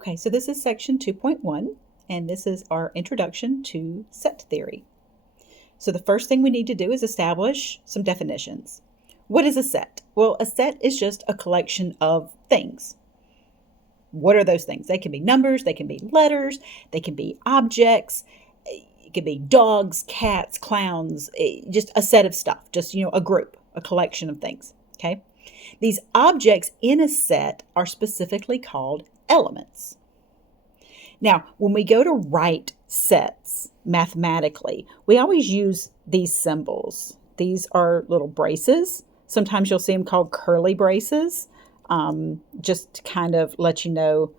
Okay, so this is section 2.1, and this is our introduction to set theory. So the first thing we need to do is establish some definitions. What is a set? Well, a set is just a collection of things. What are those things? They can be numbers, they can be letters, they can be objects, it could be dogs, cats, clowns, just a set of stuff, just, a group, a collection of things, okay? These objects in a set are specifically called elements. Now, when we go to write sets mathematically, we always use these symbols. These are little braces. Sometimes you'll see them called curly braces, just to kind of let you know,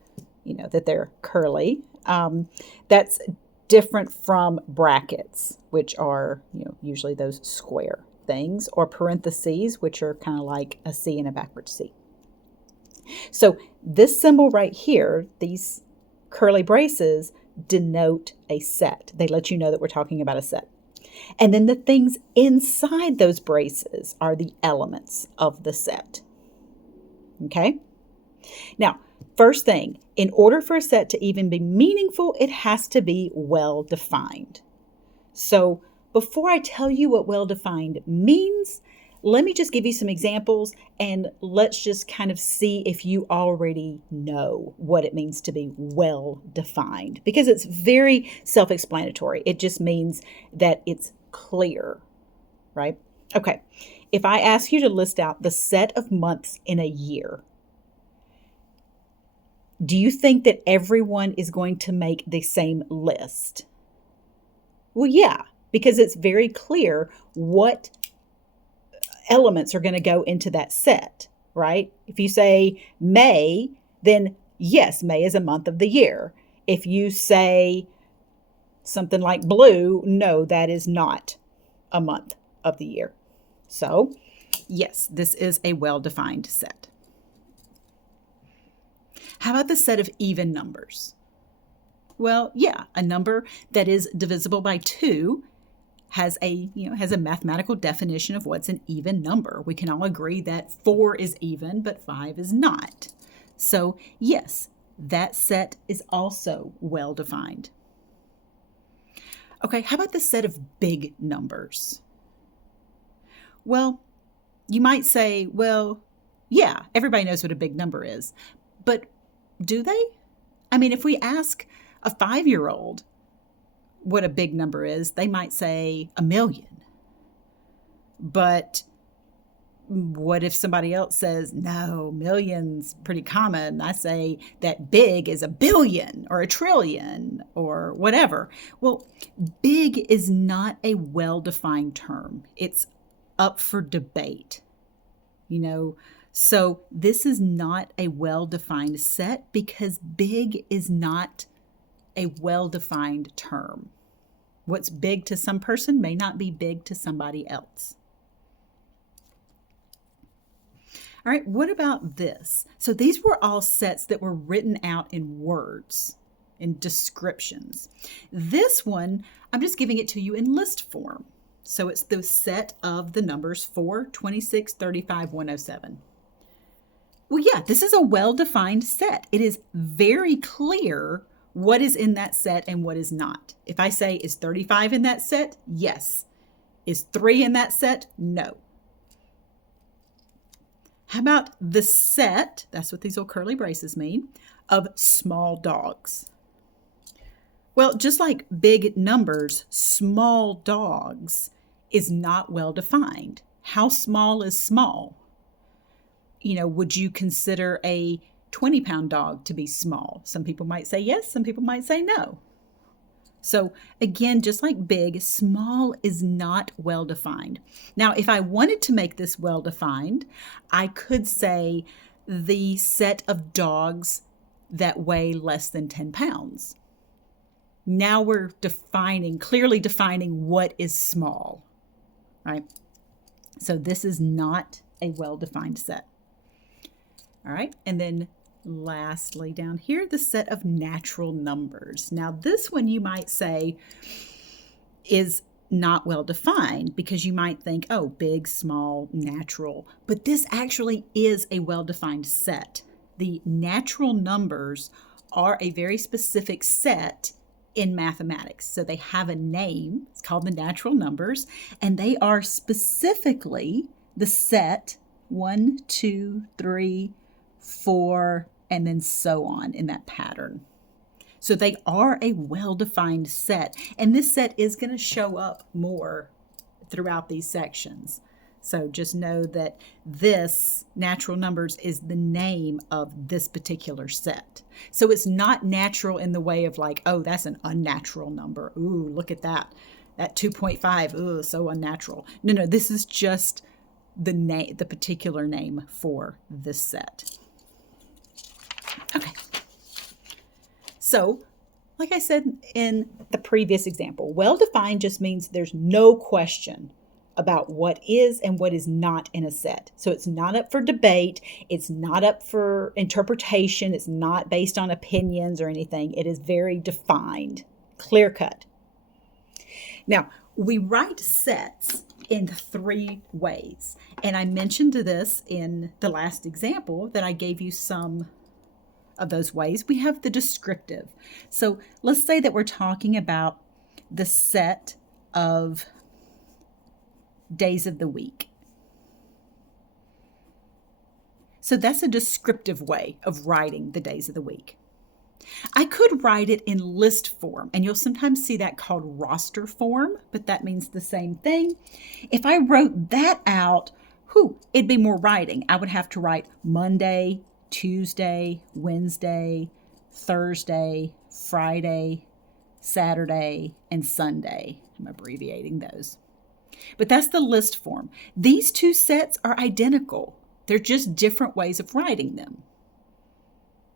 that they're curly. That's different from brackets, which are, usually those square things, or parentheses, which are kind of like a C and a backwards C. So this symbol right here, these curly braces, denote a set. They let you know that we're talking about a set. And then the things inside those braces are the elements of the set. Okay? Now, first thing, in order for a set to even be meaningful, it has to be well defined. So before I tell you what well defined means, let me just give you some examples and let's just kind of see if you already know what it means to be well defined, because it's very self-explanatory. It just means that it's clear, right? Okay, if I ask you to list out the set of months in a year, do you think that everyone is going to make the same list? Well, yeah, because it's very clear what elements are going to go into that set, right? If you say May, then yes, May is a month of the year. If you say something like blue, no, that is not a month of the year. So, yes, this is a well-defined set. How about the set of even numbers? Well, yeah, a number that is divisible by 2 has a mathematical definition of what's an even number. We can all agree that 4 is even, but 5 is not. So, yes, that set is also well defined. Okay, how about the set of big numbers? Well, you might say, well, yeah, everybody knows what a big number is, but do they? I mean, if we ask a 5-year-old what a big number is, they might say 1,000,000. But what if somebody else says, no, million's pretty common. I say that big is 1,000,000,000 or 1,000,000,000,000 or whatever. Well, big is not a well-defined term. It's up for debate, So this is not a well-defined set because big is not a well-defined term. What's big to some person may not be big to somebody else. All right, what about this? So these were all sets that were written out in words, in descriptions. This one, I'm just giving it to you in list form. So it's the set of the numbers 4, 26, 35, 107. Well, yeah, this is a well-defined set. It is very clear what is in that set and what is not. If I say, is 35 in that set? Yes. Is 3 in that set? No. How about the set, that's what these little curly braces mean, of small dogs? Well, just like big numbers, small dogs is not well defined. How small is small? Would you consider a 20-pound dog to be small? Some people might say yes, some people might say no. So again, just like big, small is not well defined. Now, if I wanted to make this well defined, I could say the set of dogs that weigh less than 10 pounds. Now we're clearly defining what is small, right? So this is not a well-defined set. All right, and then lastly down here, the set of natural numbers. Now this one you might say is not well defined because you might think, oh, big, small, natural. But this actually is a well-defined set. The natural numbers are a very specific set in mathematics. So they have a name. It's called the natural numbers, and they are specifically the set 1, 2, 3, 4, and then so on in that pattern. So they are a well-defined set, and this set is going to show up more throughout these sections. So just know that this natural numbers is the name of this particular set. So it's not natural in the way of like, oh, that's an unnatural number. Ooh, look at that. That 2.5, ooh, so unnatural. No, this is just the particular name for this set. Okay. So, like I said in the previous example, well-defined just means there's no question about what is and what is not in a set. So it's not up for debate. It's not up for interpretation. It's not based on opinions or anything. It is very defined, clear-cut. Now, we write sets in 3 ways. And I mentioned this in the last example that I gave you some of those ways. We have the descriptive. So let's say that we're talking about the set of days of the week. So that's a descriptive way of writing the days of the week. I could write it in list form, and you'll sometimes see that called roster form, but that means the same thing. If I wrote that out, it'd be more writing. I would have to write Monday, Tuesday, Wednesday, Thursday, Friday, Saturday, and Sunday. I'm abbreviating those. But that's the list form. These 2 sets are identical. They're just different ways of writing them.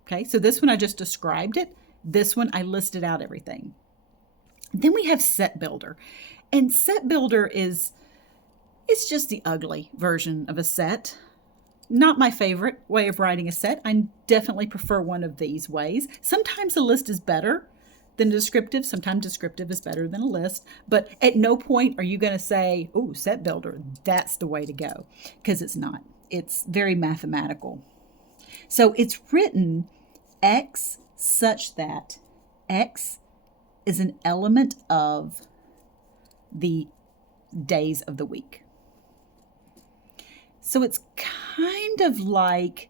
Okay, so this one I just described it. This one I listed out everything. Then we have Set Builder. And Set Builder it's just the ugly version of a set. Not my favorite way of writing a set. I definitely prefer one of these ways. Sometimes a list is better than descriptive. Sometimes descriptive is better than a list. But at no point are you going to say, oh, Set Builder, that's the way to go. Because it's not. It's very mathematical. So it's written X such that X is an element of the days of the week. So it's kind of like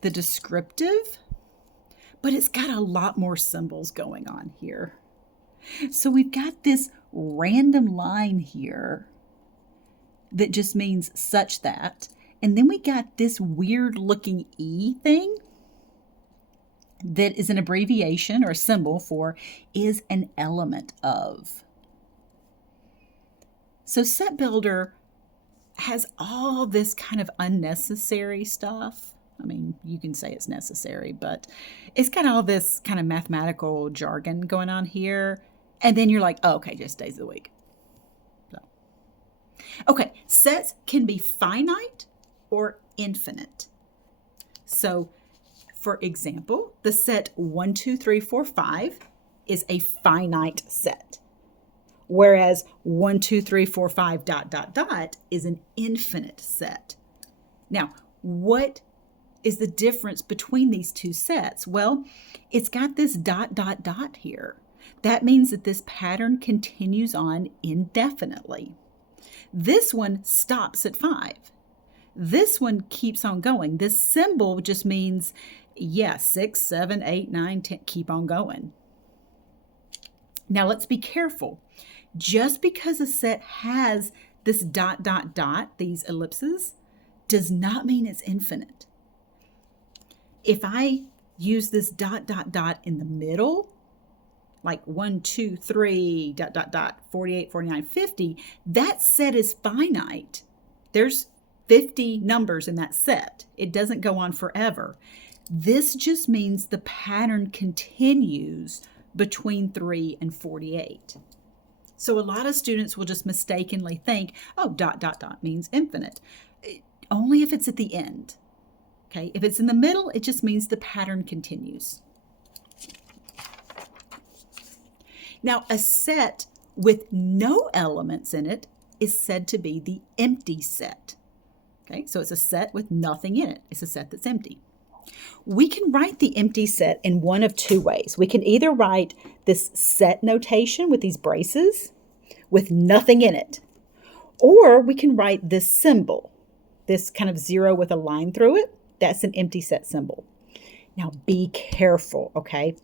the descriptive, but it's got a lot more symbols going on here. So we've got this random line here that just means such that. And then we got this weird looking E thing that is an abbreviation or a symbol for is an element of. So Set Builder has all this kind of unnecessary stuff. I mean, you can say it's necessary, but it's got all this kind of mathematical jargon going on here. And then you're like, oh, okay, just days of the week. So. Okay, sets can be finite or infinite. So, for example, the set 1, 2, 3, 4, 5 is a finite set. Whereas 1, 2, 3, 4, 5, ... is an infinite set. Now, what is the difference between these 2 sets? Well, it's got this ... here. That means that this pattern continues on indefinitely. This one stops at 5. This one keeps on going. This symbol just means, 6, 7, 8, 9, 10, keep on going. Now let's be careful. Just because a set has this ... these ellipses, does not mean it's infinite. If I use this ... in the middle, like 1, 2, 3, ... 48, 49, 50, that set is finite. There's 50 numbers in that set. It doesn't go on forever. This just means the pattern continues between 3 and 48. So a lot of students will just mistakenly think, oh, ... means infinite. Only if it's at the end. Okay, if it's in the middle, it just means the pattern continues. Now, a set with no elements in it is said to be the empty set. Okay, so it's a set with nothing in it. It's a set that's empty. We can write the empty set in one of two ways. We can either write this set notation with these braces with nothing in it, or we can write this symbol, this kind of zero with a line through it. That's an empty set symbol. Now be careful, okay?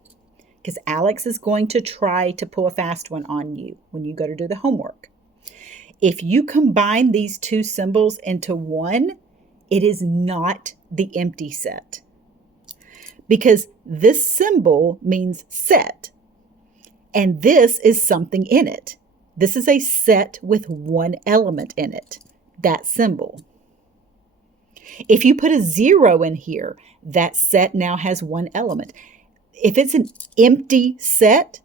Because Alex is going to try to pull a fast one on you when you go to do the homework. If you combine these two symbols into one, it is not the empty set. Because this symbol means set, and this is something in it. This is a set with one element in it, that symbol. If you put a zero in here, that set now has one element. If it's an empty set,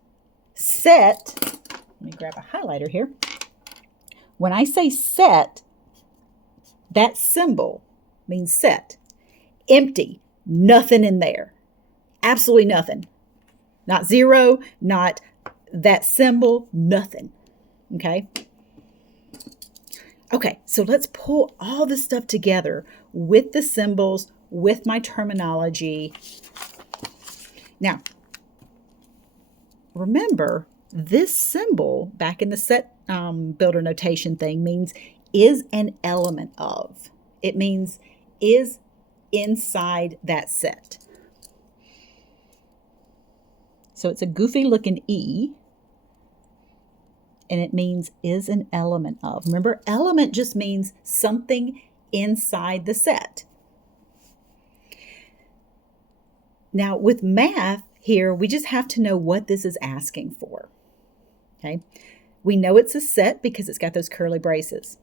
let me grab a highlighter here. When I say set, that symbol means set. Empty, nothing in there. Absolutely nothing. Not zero, not that symbol, nothing. Okay? Okay, so let's pull all this stuff together with the symbols, with my terminology. Now, remember, this symbol back in the set builder notation thing means is an element of. It means is inside that set. So it's a goofy looking E, and it means is an element of. Remember, element just means something inside the set. Now with math here, we just have to know what this is asking for. Okay, we know it's a set because it's got those curly braces.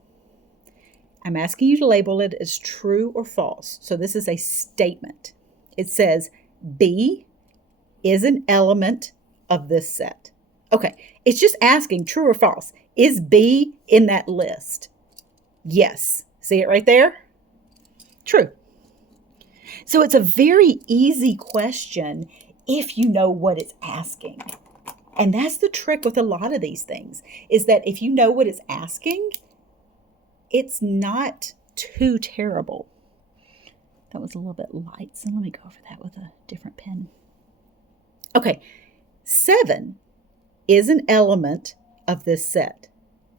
I'm asking you to label it as true or false. So this is a statement. It says B is an element of this set. Okay, it's just asking true or false. Is B in that list? Yes. See it right there? True. So it's a very easy question if you know what it's asking. And that's the trick with a lot of these things, is that if you know what it's asking, it's not too terrible. That was a little bit light, so let me go over that with a different pen. Okay, 7 is an element of this set.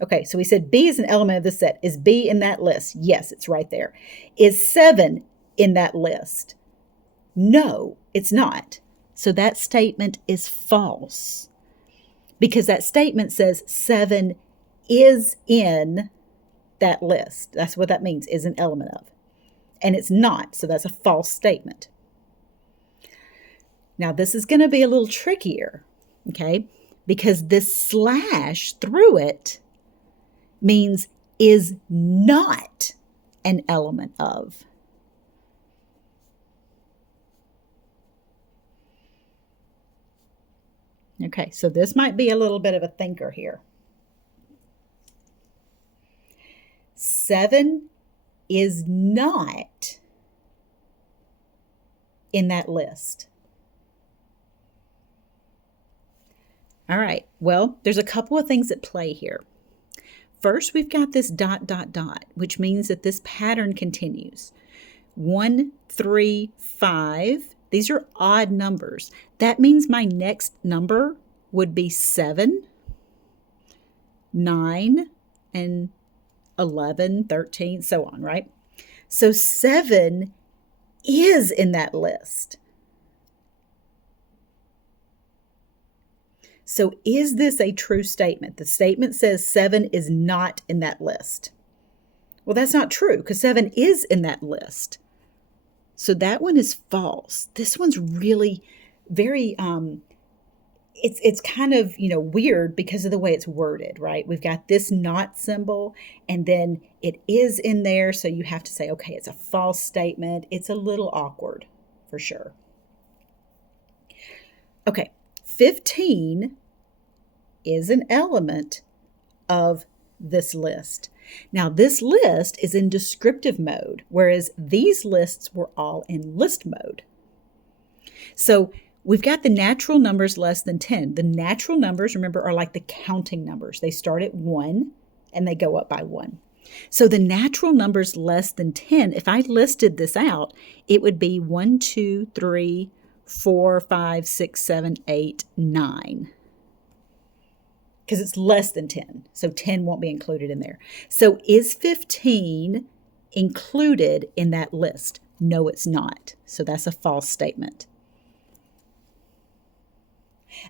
Okay, so we said B is an element of this set. Is B in that list? Yes, it's right there. Is 7 in that list? No, it's not. So that statement is false, because that statement says 7 is in that list. That's what that means, is an element of. And it's not, so that's a false statement. Now this is going to be a little trickier, okay? Because this slash through it means is not an element of. Okay, so this might be a little bit of a thinker here. 7 is not in that list. All right, well, there's a couple of things at play here. First, we've got this ... which means that this pattern continues. 1, 3, 5. These are odd numbers. That means my next number would be 7, 9, and 11, 13, so on, right? So 7 is in that list. So is this a true statement? The statement says 7 is not in that list. Well, that's not true, because 7 is in that list. So that one is false. This one's really very, it's kind of, weird because of the way it's worded, right? We've got this not symbol, and then it is in there. So you have to say, okay, it's a false statement. It's a little awkward for sure. Okay, 15 is an element of this list. Now, this list is in descriptive mode, whereas these lists were all in list mode. So we've got the natural numbers less than 10. The natural numbers, remember, are like the counting numbers. They start at 1 and they go up by 1. So the natural numbers less than 10, if I listed this out, it would be 1, 2, 3, 4, 5, 6, 7, 8, 9. Because it's less than 10. So 10 won't be included in there. So is 15 included in that list? No, it's not. So that's a false statement.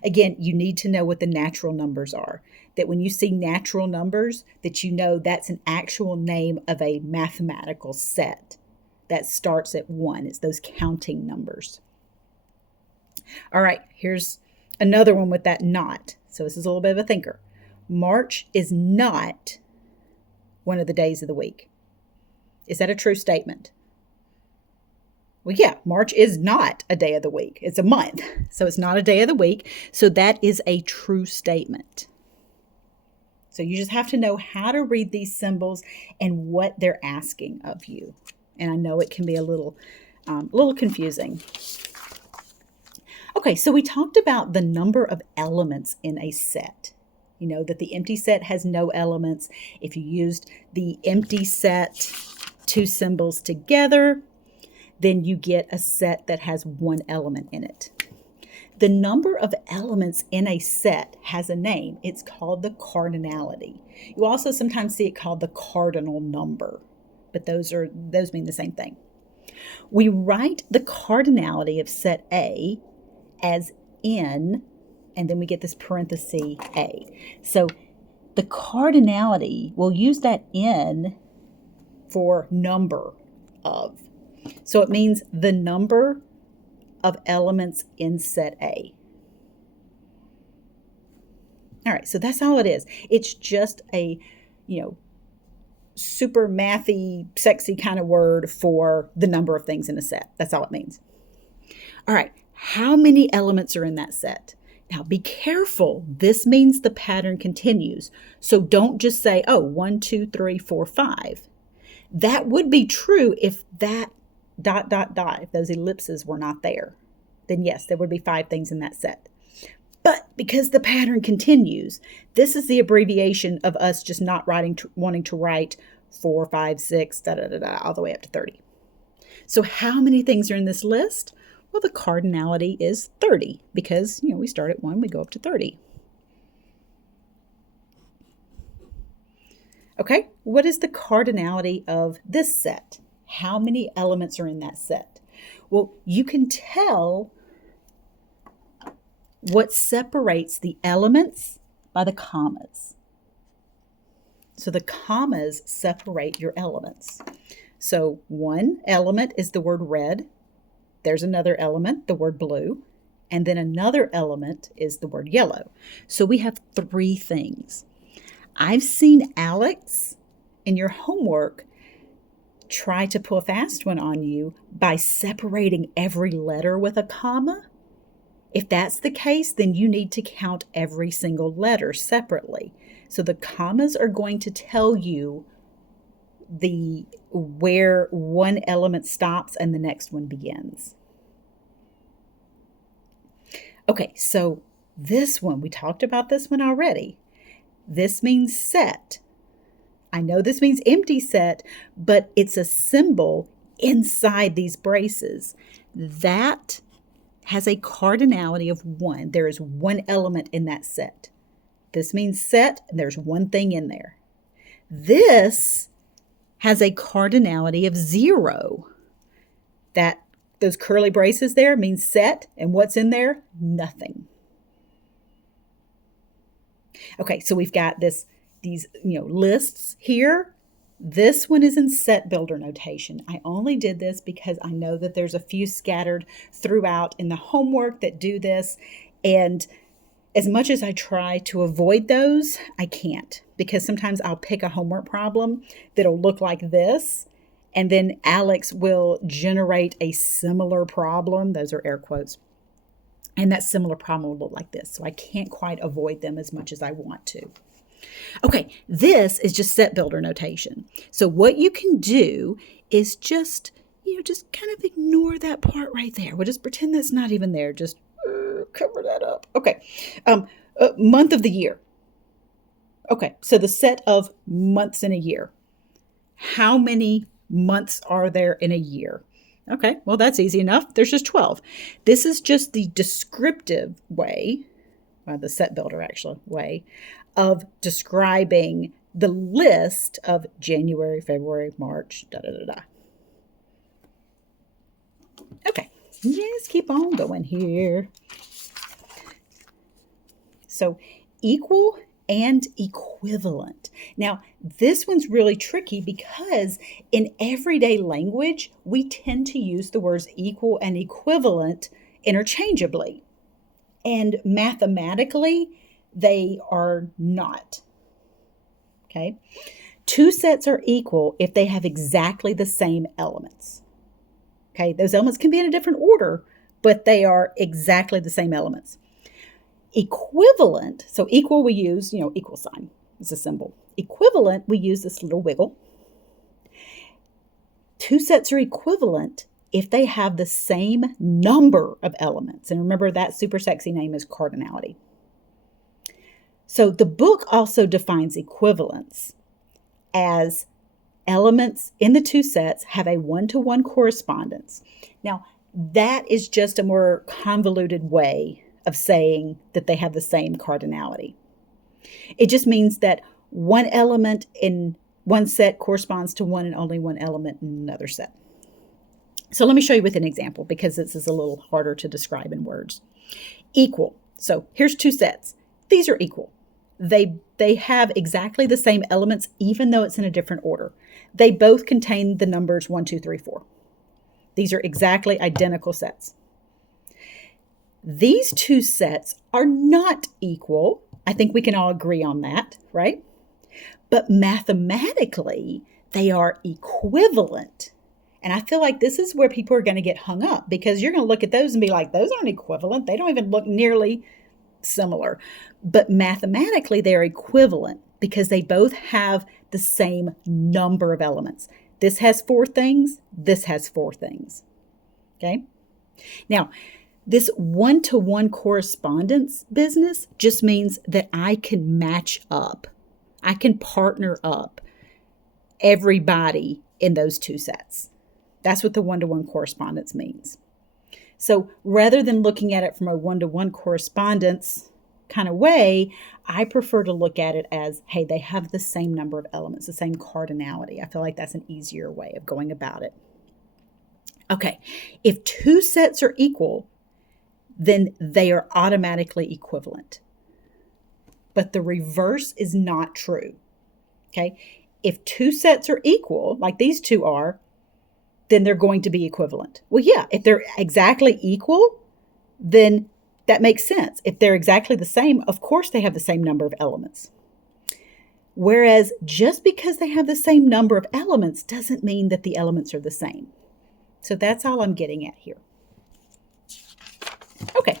Again, you need to know what the natural numbers are. That when you see natural numbers, that you know that's an actual name of a mathematical set that starts at 1. It's those counting numbers. All right, here's another one with that not. So this is a little bit of a thinker. March is not one of the days of the week. Is that a true statement? Well, yeah, March is not a day of the week. It's a month. So it's not a day of the week. So that is a true statement. So you just have to know how to read these symbols and what they're asking of you. And I know it can be a little confusing. Okay, so we talked about the number of elements in a set. You know that the empty set has no elements. If you used the empty set two symbols together, then you get a set that has one element in it. The number of elements in a set has a name. It's called the cardinality. You also sometimes see it called the cardinal number, but those mean the same thing. We write the cardinality of set A as n, and then we get this parenthesis A. So the cardinality, we'll use that n for number of. So it means the number of elements in set A. All right, so that's all it is. It's just a, super mathy, sexy kind of word for the number of things in a set. That's all it means. All right, how many elements are in that set? Now be careful. This means the pattern continues. So don't just say, 1, 2, 3, 4, 5. That would be true if that ... if those ellipses were not there. Then yes, there would be 5 things in that set. But because the pattern continues, this is the abbreviation of us just not wanting to write 4, 5, 6, all the way up to 30. So how many things are in this list? Well, the cardinality is 30 because, we start at 1, we go up to 30. Okay, what is the cardinality of this set? How many elements are in that set? Well, you can tell what separates the elements by the commas. So the commas separate your elements. So one element is the word red. There's another element, the word blue. And then another element is the word yellow. So we have 3 things. I've seen Alex in your homework try to pull a fast one on you by separating every letter with a comma. If that's the case, then you need to count every single letter separately. So the commas are going to tell you where one element stops and the next one begins. Okay, so this one, we talked about this one already. This means set. I know this means empty set, but it's a symbol inside these braces. That has a cardinality of 1. There is one element in that set. This means set, and there's one thing in there. This has a cardinality of 0. Those curly braces there means set, and what's in there? Nothing. Okay, so we've got these lists here. This one is in set builder notation. I only did this because I know that there's a few scattered throughout in the homework that do this. And as much as I try to avoid those, I can't, because sometimes I'll pick a homework problem that'll look like this. And then Alex will generate a similar problem. Those are air quotes. And that similar problem will look like this. So I can't quite avoid them as much as I want to. Okay, this is just set builder notation. So what you can do is just kind of ignore that part right there. We'll just pretend that's not even there. Just cover that up. Okay, month of the year. Okay, so the set of months in a year. How many months are there in a year? Okay, well, that's easy enough. There's just 12. This is just the descriptive way, the set builder actually way, of describing the list of January, February, March, da da da da. Okay, let's keep on going here. So equal and equivalent. Now, this one's really tricky because in everyday language, we tend to use the words equal and equivalent interchangeably. And mathematically, they are not. Okay? Two sets are equal if they have exactly the same elements. Okay? Those elements can be in a different order, but they are exactly the same elements. Equivalent, so equal we use, equal sign is a symbol. Equivalent, we use this little wiggle. Two sets are equivalent if they have the same number of elements. And remember, that super sexy name is cardinality. So the book also defines equivalence as elements in the two sets have a one-to-one correspondence. Now, that is just a more convoluted way of saying that they have the same cardinality. It just means that one element in one set corresponds to one and only one element in another set. So let me show you with an example because this is a little harder to describe in words. Equal. So here's two sets. These are equal. They have exactly the same elements even though it's in a different order. They both contain the numbers 1, 2, 3, 4. These are exactly identical sets. These two sets are not equal. I think we can all agree on that, right? But mathematically, they are equivalent. And I feel like this is where people are going to get hung up because you're going to look at those and be like, those aren't equivalent. They don't even look nearly similar. But mathematically, they're equivalent because they both have the same number of elements. This has 4 things. This has 4 things. Okay? Now, this one-to-one correspondence business just means that I can match up. I can partner up everybody in those two sets. That's what the one-to-one correspondence means. So rather than looking at it from a one-to-one correspondence kind of way, I prefer to look at it as, hey, they have the same number of elements, the same cardinality. I feel like that's an easier way of going about it. Okay, if two sets are equal, then they are automatically equivalent. But the reverse is not true. Okay, if two sets are equal, like these two are, then they're going to be equivalent. Well, yeah, if they're exactly equal, then that makes sense. If they're exactly the same, of course they have the same number of elements. Whereas just because they have the same number of elements doesn't mean that the elements are the same. So that's all I'm getting at here. Okay,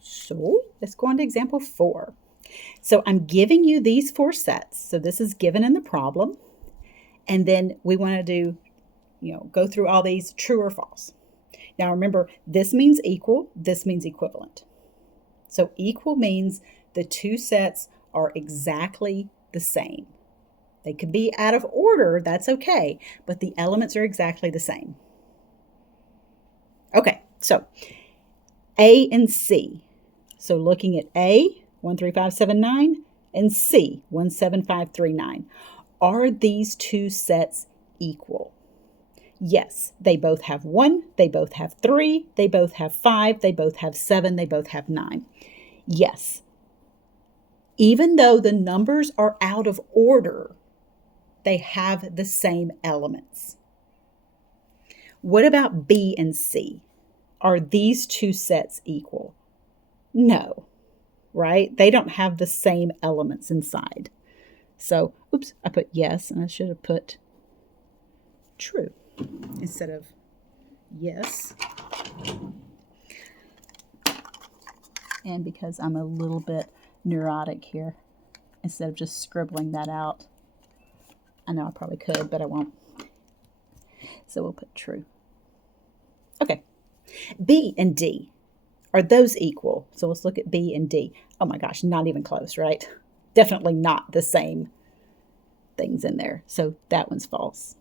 so let's go on to example 4. So I'm giving you these 4 sets. So this is given in the problem. And then we want to do, go through all these true or false. Now remember, this means equal, this means equivalent. So equal means the two sets are exactly the same. They could be out of order, that's okay, but the elements are exactly the same. Okay, so A and C. So looking at A, 13579, and C, 17539. Are these two sets equal? Yes, they both have 1, they both have 3, they both have 5, they both have 7, they both have 9. Yes. Even though the numbers are out of order, they have the same elements. What about B and C? Are these two sets equal? No, right? They don't have the same elements inside. So, oops, I put yes, and I should have put true instead of yes. And because I'm a little bit neurotic here, instead of just scribbling that out, I know I probably could, but I won't. So we'll put true. Okay. B and D. Are those equal? So let's look at B and D. Oh my gosh, not even close, right? Definitely not the same things in there. So that one's false.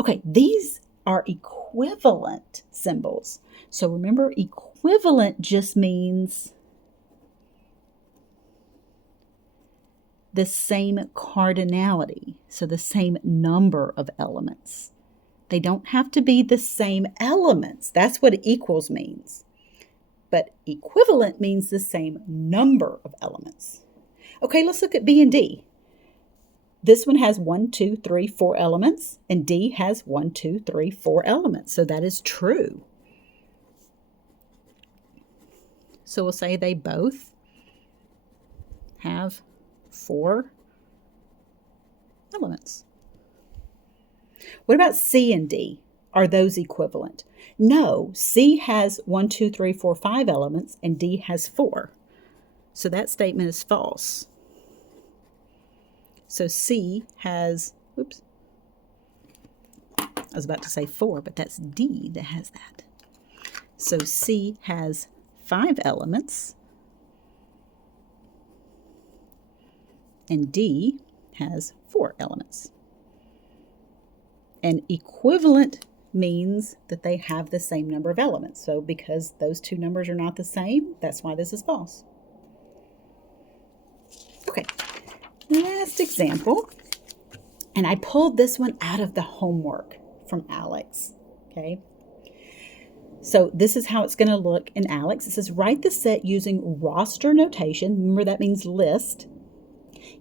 Okay, these are equivalent symbols. So remember, equivalent just means the same cardinality, so the same number of elements. They don't have to be the same elements. That's what equals means. But equivalent means the same number of elements. Okay, let's look at B and D. This one has 1, 2, 3, 4 elements, and D has 1, 2, 3, 4 elements. So that is true. So we'll say they both have 4 elements. What about C and D? Are those equivalent? No, C has 1, 2, 3, 4, 5 elements, and D has 4. So that statement is false. So C has, oops, I was about to say 4, but that's D that has that. So C has 5 elements, and D has 4 elements. And equivalent means that they have the same number of elements. So because those two numbers are not the same, that's why this is false. Okay, last example. And I pulled this one out of the homework from Alex. Okay. So this is how it's going to look in Alex. It says, write the set using roster notation. Remember, that means list.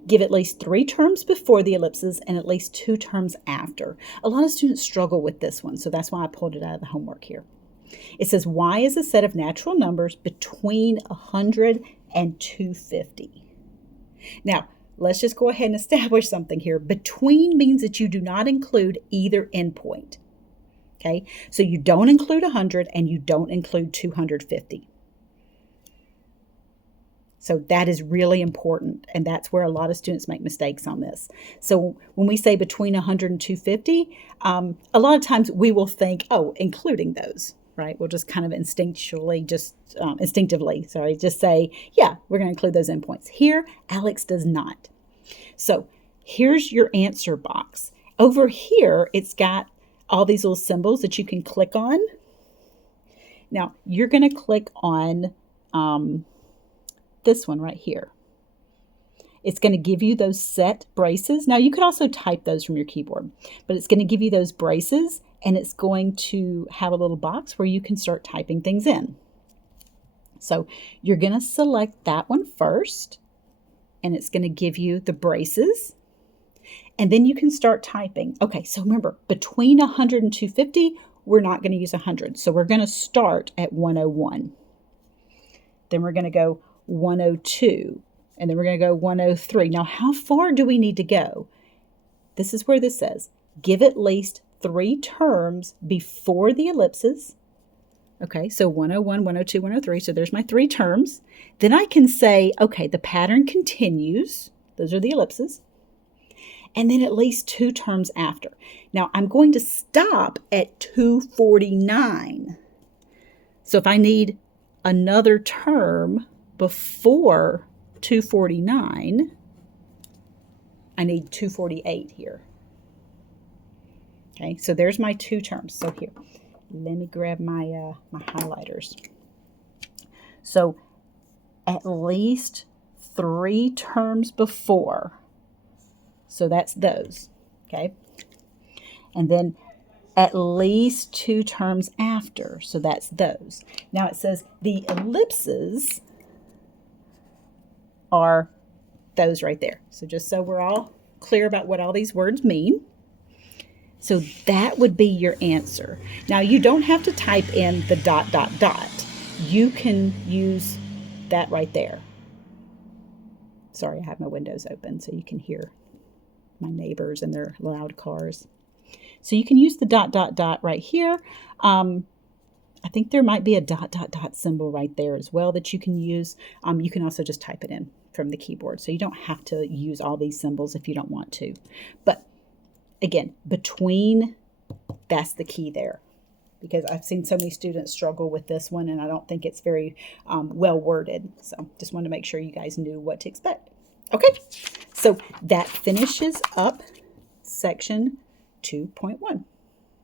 Give at least 3 terms before the ellipses and at least 2 terms after. A lot of students struggle with this one, so that's why I pulled it out of the homework here. It says, Y is a set of natural numbers between 100 and 250. Now, let's just go ahead and establish something here. Between means that you do not include either endpoint. Okay, so you don't include 100 and you don't include 250. So that is really important, and that's where a lot of students make mistakes on this. So when we say between 100 and 250, a lot of times we will think, oh, including those, right? We'll just kind of instinctively just say, yeah, we're going to include those endpoints. Here, Alex does not. So here's your answer box. Over here, it's got all these little symbols that you can click on. Now, you're going to click on this one right here. It's going to give you those set braces. Now, you could also type those from your keyboard, but it's going to give you those braces, and it's going to have a little box where you can start typing things in. So you're going to select that one first, and it's going to give you the braces, and then you can start typing. Okay, so remember, between 100 and 250, we're not going to use 100. So we're going to start at 101. Then we're going to go 102, and then we're going to go 103. Now, how far do we need to go? This is where this says, give at least 3 terms before the ellipses. Okay, so 101, 102, 103. So there's my 3 terms. Then I can say, okay, the pattern continues. Those are the ellipses. And then at least 2 terms after. Now, I'm going to stop at 249. So if I need another term before 249, I need 248 here. Okay, so there's my 2 terms. So here, let me grab my my highlighters. So at least 3 terms before. So that's those, okay? And then at least 2 terms after. So that's those. Now it says the ellipses are those right there. So just so we're all clear about what all these words mean. So that would be your answer. Now you don't have to type in the ... You can use that right there. Sorry, I have my windows open so you can hear my neighbors and their loud cars. So you can use the ... right here. I think there might be a ... symbol right there as well that you can use. You can also just type it in from the keyboard. So you don't have to use all these symbols if you don't want to. But again, between, that's the key there. Because I've seen so many students struggle with this one, and I don't think it's very well worded. So just wanted to make sure you guys knew what to expect. Okay, So that finishes up section 2.1.